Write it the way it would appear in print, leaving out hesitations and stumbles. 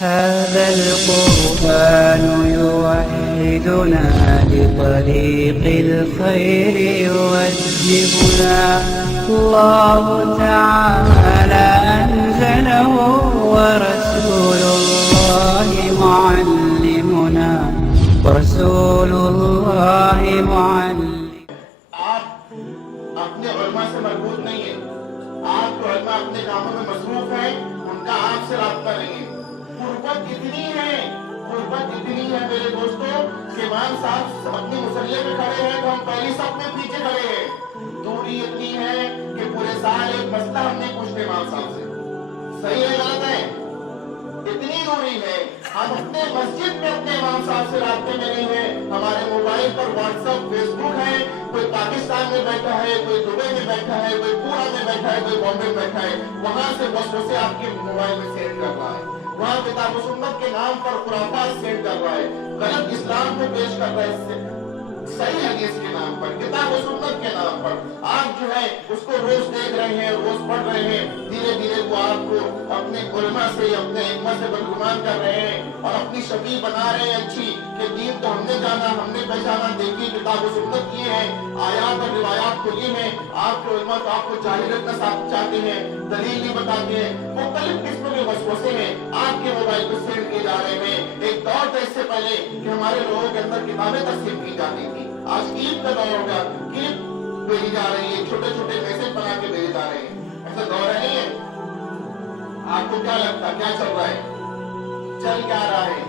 هذا القرآن يوحدنا لطريق الخير يوجهنا الله تعالى أنزله ورسول الله معلمنا ورسول الله معلم. आप अपने उलमा से मजबूत नहीं है, आपके उलमा अपने कामों में मसरूफ है, उनका आपसे राब्ता नहीं है। गुर्बत इतनी है मेरे दोस्तों कि इमाम साहब अपने मुसल्ले में खड़े हैं तो हम पहली सब में पीछे खड़े हैं। दूरी इतनी है कि पूरे साल एक मसला हम नहीं पूछते इमाम साहब से, सही है गलत है? इतनी दूरी है, हम अपने मस्जिद में अपने इमाम साहब से रास्ते में नहीं है। हमारे मोबाइल पर व्हाट्सएप फेसबुक है, कोई पाकिस्तान में बैठा है, कोई दुबई में बैठा है, कोई पूरा में बैठा है, कोई बॉम्बे में बैठा है, वहां से वसवसे आपके मोबाइल में सेंड कर रहा है, वहाँ किताब व सुन्नत के नाम पर खुराफात सेंड कर रहा है, गलत इस्लाम को पेश कर रहा है, सही हदीस के नाम पर, किताब व सुन्नत के नाम पर आप जो है उसको रोज देख रहे हैं, रोज पढ़ रहे हैं, धीरे धीरे वो आपको अपने उलमा से अपने हिम्मत से बदगुमान कर रहे हैं और अपनी शफी बना रहे हैं अच्छी कि दीन तो हमने जाना, हमने पहचाना, देखिए किताब व सुन्नत ये है, आयात और रिवायात को ये है। आपके उलमा तो आपको जाहिर रखना चाहते हैं, दलील नहीं बताते हैं, मुख्तलिफ किस्म के वसवसे हैं आपके मोबाइल पर सेंड किए जा रहे हैं। एक दौर था इससे पहले कि हमारे लोगों के अंदर किताबें तकसीम की जाती थी, आज ईद का दौर होगा, ईद भेजी जा रही है, छोटे छोटे मैसेज बना के भेजे जा रहे हैं, ऐसा दौर नहीं है। आपको क्या लगता है क्या चल रहा है, चल क्या रहा है?